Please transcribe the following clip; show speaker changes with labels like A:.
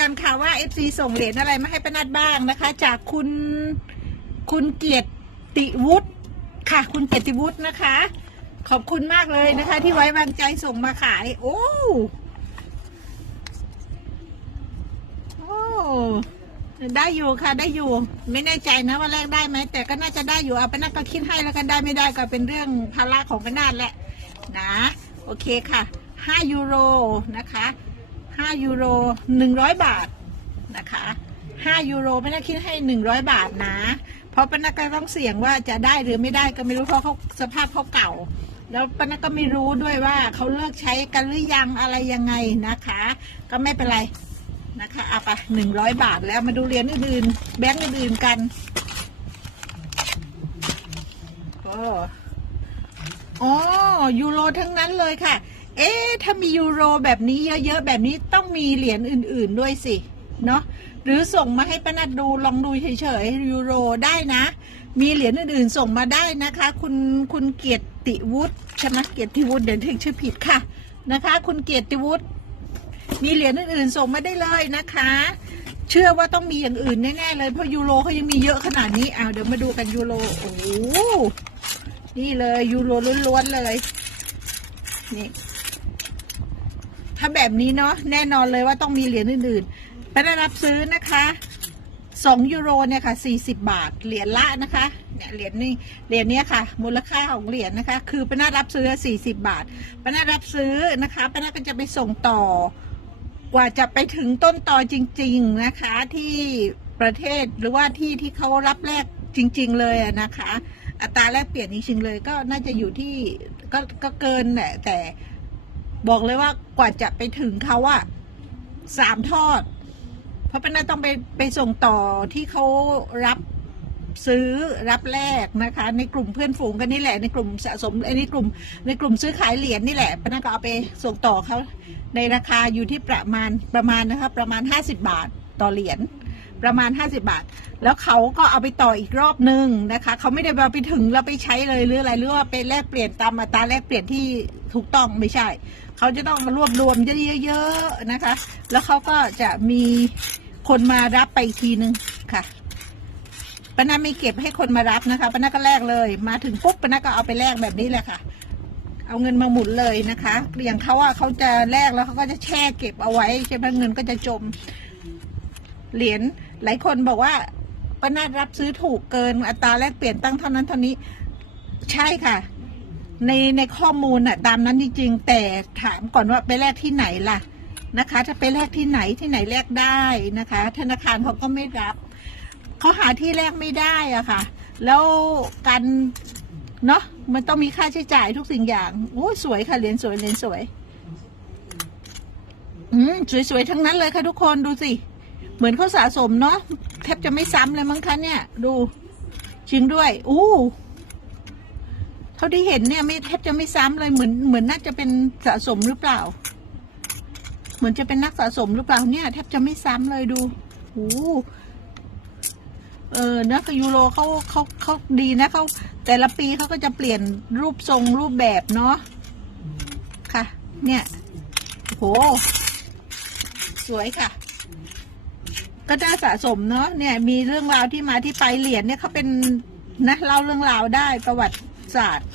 A: กันค่ะว่า FC ส่งเหรียญอะไรมาให้ป้านัดบ้างนะคะ จากคุณคุณเกียรติวุฒิค่ะ คุณเกียรติวุฒินะคะ ขอบคุณมากเลยนะคะ ที่ไว้วางใจส่งมาขาย โอ้โอ้ได้อยู่ค่ะได้อยู่ ไม่แน่ใจนะว่าแลกได้ไหมแต่ก็น่าจะได้อยู่เอาป้านัดก็คิดให้แล้วกันได้ไม่ได้ก็เป็นเรื่องภาระของป้านัดแหละนะ โอเคค่ะ5ยูโรนะคะ 5ยูโร100 บาทนะคะ5ยูโรไม่น่าคิดให้ 100 บาทนะ เพราะปานักก็ต้องเสี่ยงว่าจะได้หรือไม่ได้ก็ไม่รู้เพราะเขาสภาพเขาเก่า แล้วปานักก็ไม่รู้ด้วยว่าเขาเลิกใช้กันหรือยังอะไรยังไงนะคะ ก็ไม่เป็นไรนะคะเอาไป100บาทแล้วมาดูเหรียญอื่นๆแบงก์อื่นๆกันโอ้อ๋อยูโรทั้งนั้นเลยค่ะ เอ๊ะถ้ามียูโรแบบนี้เยอะๆแบบนี้ต้องมีเหรียญอื่น ๆด้วยสิเนาะหรือส่งมาให้ป้านัดดูลองดูเฉยๆยูโรได้นะ มีเหรียญอื่นๆส่งมาได้นะคะ คุณคุณเกียรติวุฒิใช่ไหมเกียรติวุฒิเดี๋ยวถึงชื่อผิดค่ะนะคะ คุณเกียรติวุฒิมีเหรียญอื่นๆส่งมาได้เลยนะคะ เชื่อว่าต้องมีอย่างอื่นแน่ๆเลยเพราะยูโรเขายังมีเยอะขนาดนี้อ้าวเดี๋ยวมาดูกันยูโรโอ้โหนี่เลยยูโรล้วนๆเลยนี่ ถ้าแบบนี้เนาะแน่นอนเลยว่าต้องมีเหรียญอื่นๆไปได้รับซื้อนะคะสองยูโรเนี่ยค่ะสี่สิบบาท เหรียญละนะคะเนี่ยเหรียญนี่เหรียญเนี้ยค่ะ มูลค่าของเหรียญนะคะ คือป้านารับซื้อสี่สิบบาทป้านารับซื้อนะคะป้านาก็จะไปส่งต่อกว่าจะไปถึงต้นตอจริง ๆนะคะ ที่ประเทศหรือว่าที่ที่เขารับแลกจริง ๆ เลยนะคะ อัตราแลกเปลี่ยนจริงๆเลยก็น่าจะอยู่ที่ก็ก็เกินแหละแต่ บอกเลยว่ากว่าจะไปถึงเขาอะสามทอด เพราะเป็นน่าต้องไปไปส่งต่อที่เขารับซื้อรับแลกนะคะ ในกลุ่มเพื่อนฝูงกันนี่แหละ ในกลุ่มสะสมในกลุ่ม ในกลุ่มซื้อขายเหรียญนี่แหละป้านาก็เอาไปส่งต่อเขาในราคาอยู่ที่ประมาณประมาณนะคะ ประมาณ 50 บาทต่อเหรียญ ประมาณ 50 บาท แล้วเขาก็เอาไปต่ออีกรอบนึงนะคะ เขาไม่ได้เอาไปถึงแล้วไปใช้เลยหรืออะไรหรือว่าไปแลกเปลี่ยนตามอัตราแลกเปลี่ยนที่ถูกต้องไม่ใช่ เขาจะต้องมารวบรวมเยอะๆนะคะ แล้วเขาก็จะมีคนมารับไปอีกทีนึงค่ะปนาไม่เก็บให้คนมารับนะคะปนาก็แลกเลย มาถึงปุ๊บปนาก็เอาไปแลกแบบนี้แหละค่ะ เอาเงินมาหมุนเลยนะคะอย่างเขาว่าเขาจะแลกแล้วเขาก็จะแช่เก็บเอาไว้ใช่ไหมเงินก็จะจม เหรียญ หลายคนบอกว่าป้านาดรับซื้อถูกเกินอัตราแลกเปลี่ยนตั้งเท่านั้นเท่านี้ใช่ค่ะ ในในข้อมูลน่ะตามนั้นจริงๆ แต่ถามก่อนว่าไปแลกที่ไหนล่ะนะคะ ถ้าไปแลกที่ไหนที่ไหนแลกได้นะคะ ธนาคารเขาก็ไม่รับเขาหาที่แลกไม่ได้อะค่ะ แล้วการเนาะมันต้องมีค่าใช้จ่ายทุกสิ่งอย่างโอ้สวยค่ะเหรียญสวยเหรียญสวย อืมสวยๆทั้งนั้นเลยค่ะทุกคนดูสิ เหมือนเขาสะสมเนาะแทบจะไม่ซ้ำเลยมั้งคะเนี่ย ดูจริงด้วย อู้เท่าที่เห็นเนี่ยไม่แทบจะไม่ซ้ำเลยเหมือนเหมือนน่าจะเป็นสะสมหรือเปล่า เหมือนจะเป็นนักสะสมหรือเปล่าเนี่ยแทบจะไม่ซ้ำเลยดูโอ้เออเนอะกับยูโรเขาเขาเขาดีนะเขาแต่ละปีเขาก็จะเปลี่ยนรูปทรงรูปแบบเนาะค่ะ เนี่ยโหสวยค่ะ ก็น่าสะสมเนาะเนี่ยมีเรื่องราวที่มาที่ไปเหรียญเนี่ยเขาเป็นนะเล่าเรื่องราวได้ประวัติศาสตร์